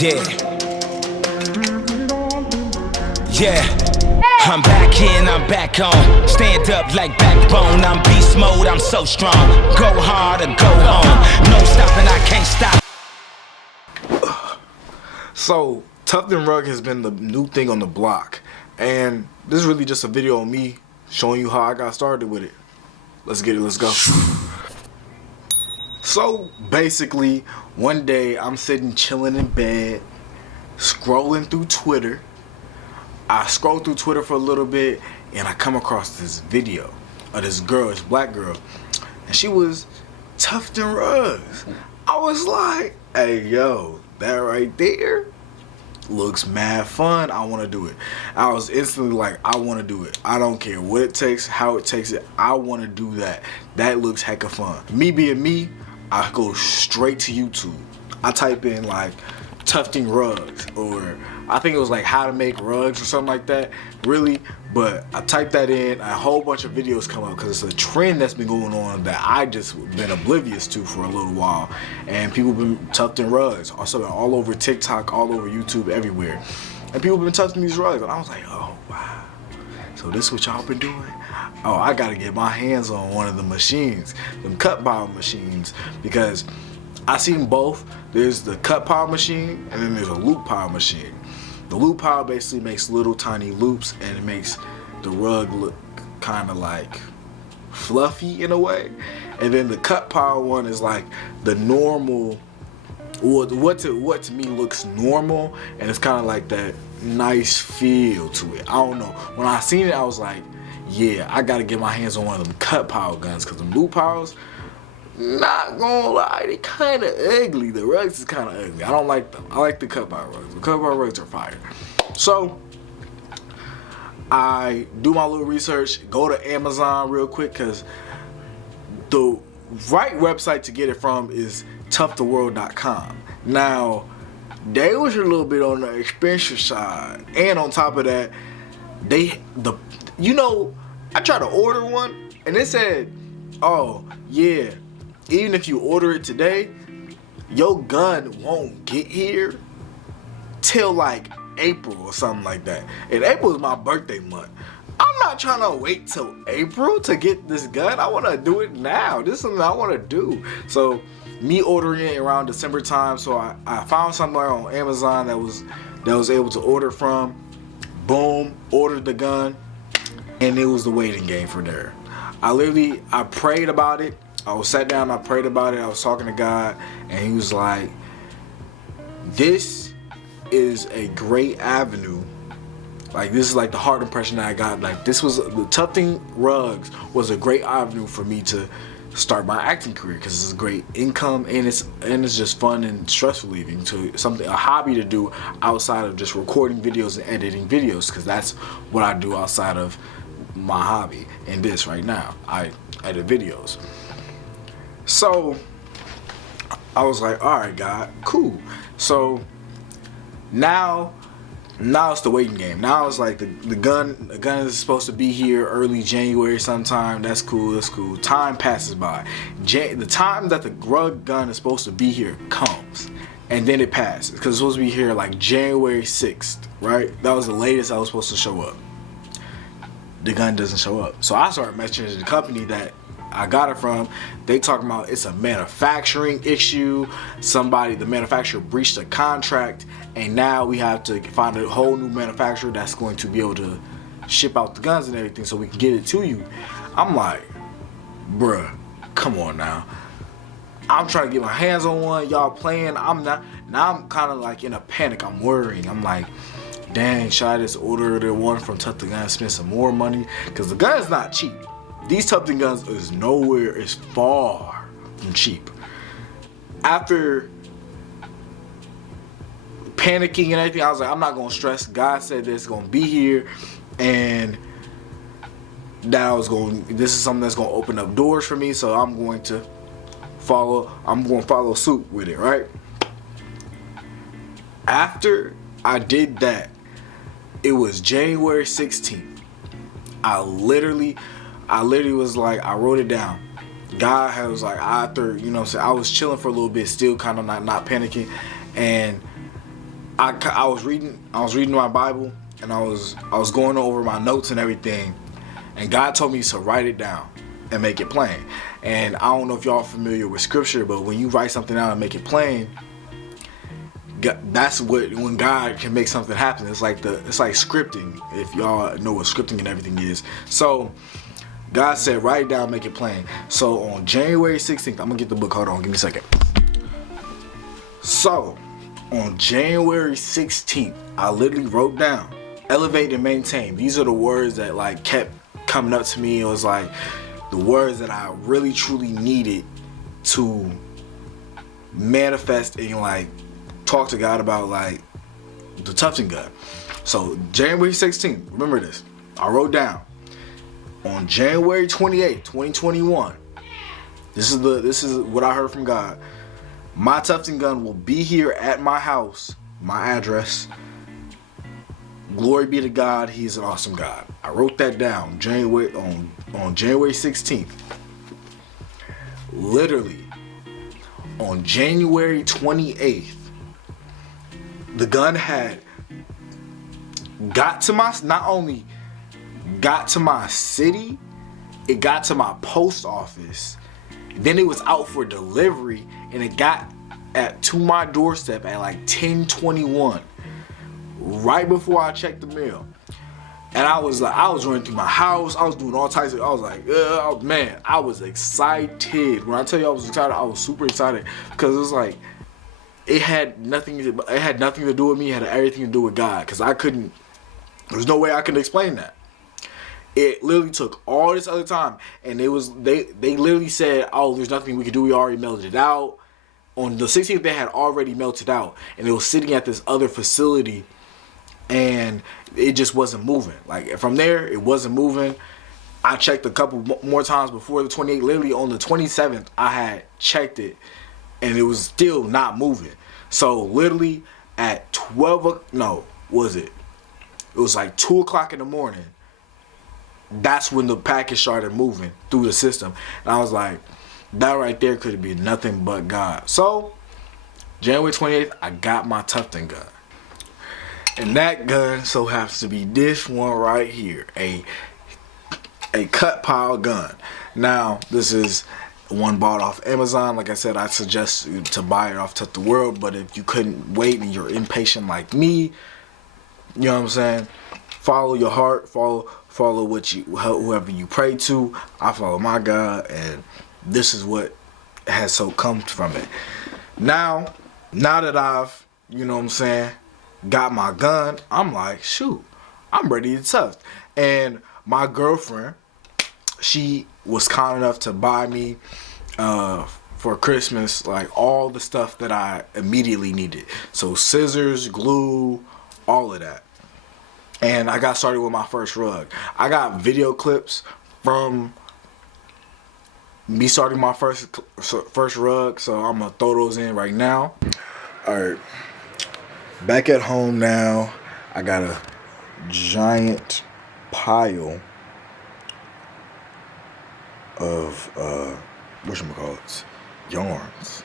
Yeah. Yeah. I'm back in, I'm back on. Stand up like backbone. I'm beast mode, I'm so strong. Go hard or go home. No stopping, I can't stop. So, Tufting Rug has been the new thing on the block. And this is really just a video of me showing you how I got started with it. Let's get it, let's go. So, basically, one day I'm sitting chilling in bed, scrolling through Twitter. I scroll through Twitter for a little bit and I come across this video of this girl, this black girl, and she was tufting rugs. I was like, hey yo, that right there looks mad fun. I want to do it. I was instantly like, I want to do it. I don't care what it takes, how it takes it. I want to do that. That looks hecka fun. Me being me, I go straight to YouTube. I type in like tufting rugs, or I think it was like how to make rugs or something like that, really. But I typed that in, a whole bunch of videos come up because it's a trend that's been going on that I just been oblivious to for a little while. And people been tufting rugs, also all over TikTok, all over YouTube, everywhere. And people been tufting these rugs, and I was like, oh wow, so this is what y'all been doing? Oh, I gotta get my hands on one of the machines, them cut pile machines, because I seen both. There's the cut pile machine and then there's a loop pile machine. The loop pile basically makes little tiny loops and it makes the rug look kind of like fluffy in a way. And then the cut pile one is like the normal, what to me looks normal, and it's kind of like that nice feel to it. I don't know. When I seen it, I was like, yeah, I gotta get my hands on one of them cut pile guns, because them loop piles, not gonna lie, they kind of ugly. The rugs is kind of ugly. I don't like them. I like the cut pile rugs. The cut pile rugs are fire. So I do my little research, go to Amazon real quick, because the right website to get it from is tuftheworld.com. Now, they was a little bit on the expensive side, and on top of that, I tried to order one and it said, oh yeah, even if you order it today, your gun won't get here till like April or something like that. And April is my birthday month. I'm not trying to wait till April to get this gun. I want to do it now. This is something I want to do. So me ordering it around December time, so I found somewhere on Amazon that was able to order from. Boom, ordered the gun, and it was the waiting game for there. I prayed about it. I was sat down, I prayed about it, I was talking to God, and he was like, this is a great avenue. Like, this is like the heart impression that I got. Like, this was, the Tufting Rugs was a great avenue for me to start my acting career, because it's a great income, and it's just fun and stress relieving, to a hobby to do outside of just recording videos and editing videos, because that's what I do outside of my hobby. And this right now, I edit videos. So I was like, all right, God, cool. So now it's the waiting game. Now it's like the gun is supposed to be here early January sometime. That's cool, that's cool. Time passes by. The time that the rug gun is supposed to be here comes, and then it passes, because it's supposed to be here like January 6th, right? That was the latest I was supposed to show up. The gun doesn't show up. So I started messaging the company that I got it from. They talking about it's a manufacturing issue. The manufacturer breached a contract, and now we have to find a whole new manufacturer that's going to be able to ship out the guns and everything so we can get it to you. I'm like, bruh, come on now. I'm trying to get my hands on one. Y'all playing. I'm not. Now I'm kind of like in a panic. I'm worrying. I'm like, dang, should I just order the one from Tufting Gun and spend some more money? Because the gun is not cheap. These Tufting Guns is far from cheap. After panicking and everything, I was like, I'm not gonna stress. God said that it's gonna be here, and that this is something that's gonna open up doors for me, so I'm going to follow suit with it, right? After I did that, it was January 16th. I literally was like, I wrote it down. God was like, after, I was chilling for a little bit, still kind of not panicking, and I was reading my Bible, and I was going over my notes and everything, and God told me to write it down and make it plain. And I don't know if y'all familiar with scripture, but when you write something down and make it plain, that's when God can make something happen. It's like scripting, if y'all know what scripting and everything is. So God said, write it down, make it plain. So on January 16th, I'm gonna get the book. Hold on, give me a second. So on January 16th, I literally wrote down, elevate and maintain. These are the words that like kept coming up to me. It was like the words that I really truly needed to manifest and like talk to God about, like the Tufting Gun. So January 16th, remember this, I wrote down on January 28th, 2021, this is what I heard from God. My Tufting Gun will be here at my house, my address. Glory be to God, He's an awesome God. I wrote that down on January 16th. Literally, on January 28th, the gun had got to not only got to my city, it got to my post office. Then it was out for delivery, and it got to my doorstep at like 10:21, right before I checked the mail. And I was running through my house. I was doing all types of. I was like, man, I was excited. When I tell you I was excited, I was super excited because it was like it had nothing to do with me. It had everything to do with God. Because there's no way I could explain that. It literally took all this other time, and they literally said, oh, there's nothing we can do. We already melted it out. On the 16th, they had already melted out, and it was sitting at this other facility, and it just wasn't moving. Like from there, it wasn't moving. I checked a couple more times before the 28th. Literally on the 27th, I had checked it, and it was still not moving. So literally at it was like 2 o'clock in the morning. That's when the package started moving through the system. And I was like, that right there could be nothing but God. So, January 28th, I got my Tufting Gun. And that gun so happens to be this one right here. A cut pile gun. Now, this is one bought off Amazon. Like I said, I suggest to buy it off Tuck the World. But if you couldn't wait and you're impatient like me, you know what I'm saying? Follow your heart. Follow whoever you pray to. I follow my God, and this is what has so come from it. Now that I've, you know what I'm saying, got my gun, I'm like, shoot, I'm ready to tuft. And my girlfriend, she was kind enough to buy me for Christmas like all the stuff that I immediately needed. So scissors, glue, all of that. And I got started with my first rug. I got video clips from me starting my first rug, so I'm gonna throw those in right now. Alright, back at home now. I got a giant pile of whatchamacallits, yarns.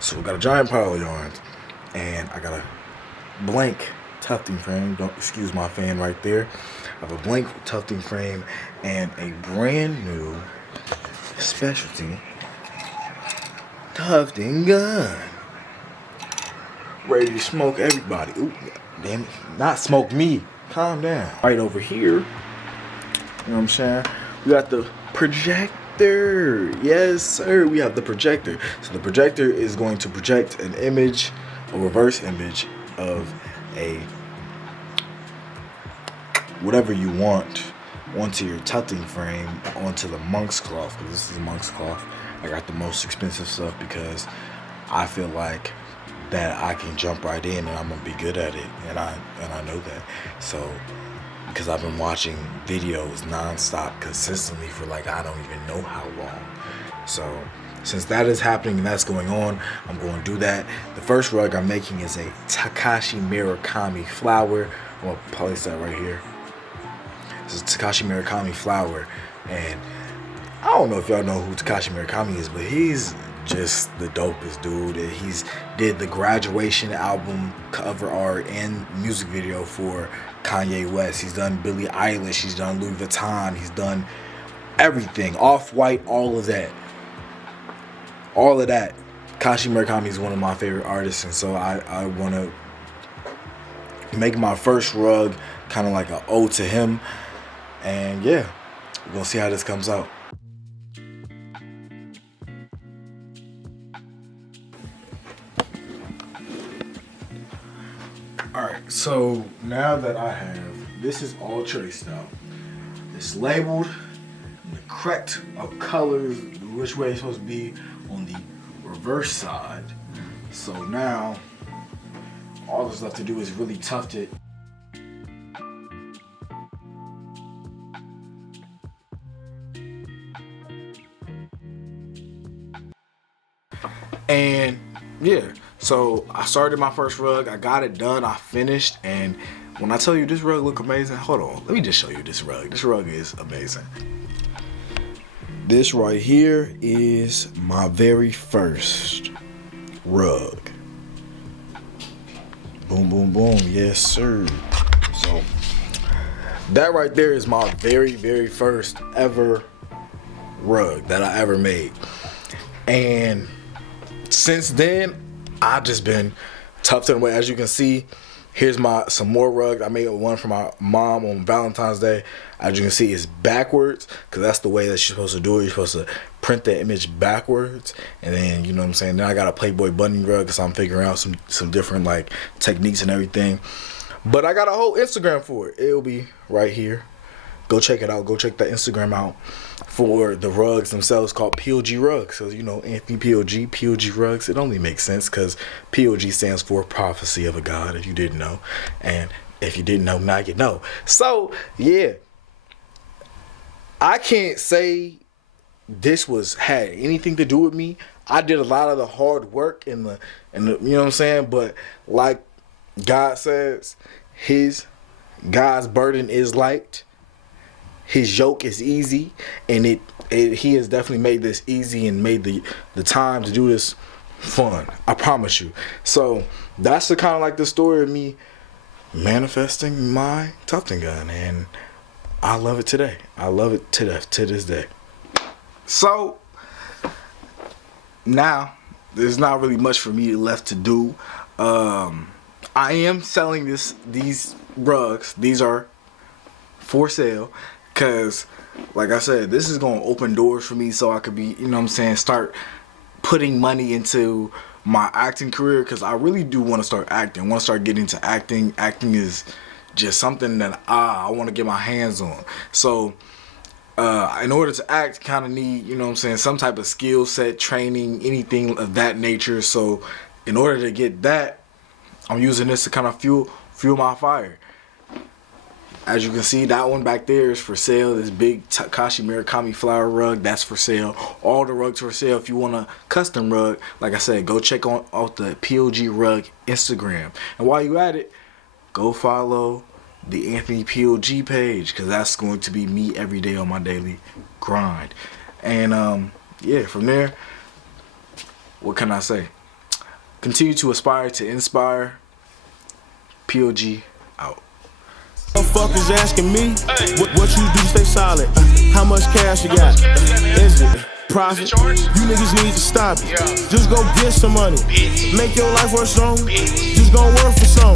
So we got a giant pile of yarns, and I got a blank tufting frame. Don't excuse my fan right there. I have a blank tufting frame and a brand new specialty tufting gun. Ready to smoke everybody. Ooh, damn it. Not smoke me. Calm down. Right over here, you know what I'm saying? We got the projector. Yes, sir. We have the projector. So the projector is going to project an image, a reverse image of a whatever you want onto your tufting frame, onto the monk's cloth, because this is monk's cloth. I got the most expensive stuff because I feel like that I can jump right in and I'm gonna be good at it, and I know that. So because I've been watching videos nonstop consistently for like I don't even know how long. So since that is happening and that's going on, I'm going to do that. The first rug I'm making is a Takashi Murakami flower. I'm going to place that right here. This is Takashi Murakami flower. And I don't know if y'all know who Takashi Murakami is, but he's just the dopest dude. He's did the Graduation album cover art and music video for Kanye West. He's done Billie Eilish, he's done Louis Vuitton, he's done everything. Off-White, all of that. All of that. Kashi Murakami is one of my favorite artists, and so I want to make my first rug kind of like an ode to him. And yeah, we're going to see how this comes out. Alright, so now that I have, this is all traced out. It's labeled, the correct of colors, which way it's supposed to be on the reverse side. So now, all that's left to do is really tuft it. And yeah, so I started my first rug, I got it done, I finished, and when I tell you this rug look amazing, hold on, let me just show you this rug. This rug is amazing. This right here is my very first rug. Boom, boom, boom, yes sir. So that right there is my very, very first ever rug that I ever made. And since then, I've just been tufting away. As you can see, here's some more rugs. I made one for my mom on Valentine's Day. As you can see, it's backwards, because that's the way that you're supposed to do it. You're supposed to print the image backwards, and then, you know what I'm saying, then I got a Playboy bunny rug because I'm figuring out some different like techniques and everything. But I got a whole Instagram for it. It'll be right here. Go check it out. Go check the Instagram out for the rugs themselves, called POG Rugs. So, you know, Anthony POG Rugs. It only makes sense because POG stands for Prophecy of a God, if you didn't know. And if you didn't know, now you know. So, yeah. I can't say this had anything to do with me. I did a lot of the hard work and the you know what I'm saying? But like God says, God's burden is light. His yoke is easy, and he has definitely made this easy and made the time to do this fun. I promise you. So that's the kind of like the story of me manifesting my Tufting Gun, and I love it today. I love it to this day. So now there's not really much for me left to do. I am selling these rugs. These are for sale. Because, like I said, this is going to open doors for me so I could be, you know what I'm saying, start putting money into my acting career. Because I really do want to start acting. I want to start getting into acting. Acting is just something that I want to get my hands on. So, in order to act, kind of need, you know what I'm saying, some type of skill set, training, anything of that nature. So, in order to get that, I'm using this to kind of fuel my fire. As you can see, that one back there is for sale. This big Kashi Murakami flower rug, that's for sale. All the rugs for sale. If you want a custom rug, like I said, go check out the POG Rug Instagram. And while you at it, go follow the Anthony POG page, because that's going to be me every day on my daily grind. And yeah, from there, what can I say? Continue to aspire to inspire. POG out. Motherfuckers asking me what you do to stay solid. How much cash you got? Is it profit? You niggas need to stop it. Just go get some money. Make your life worth strong. Just go work for some.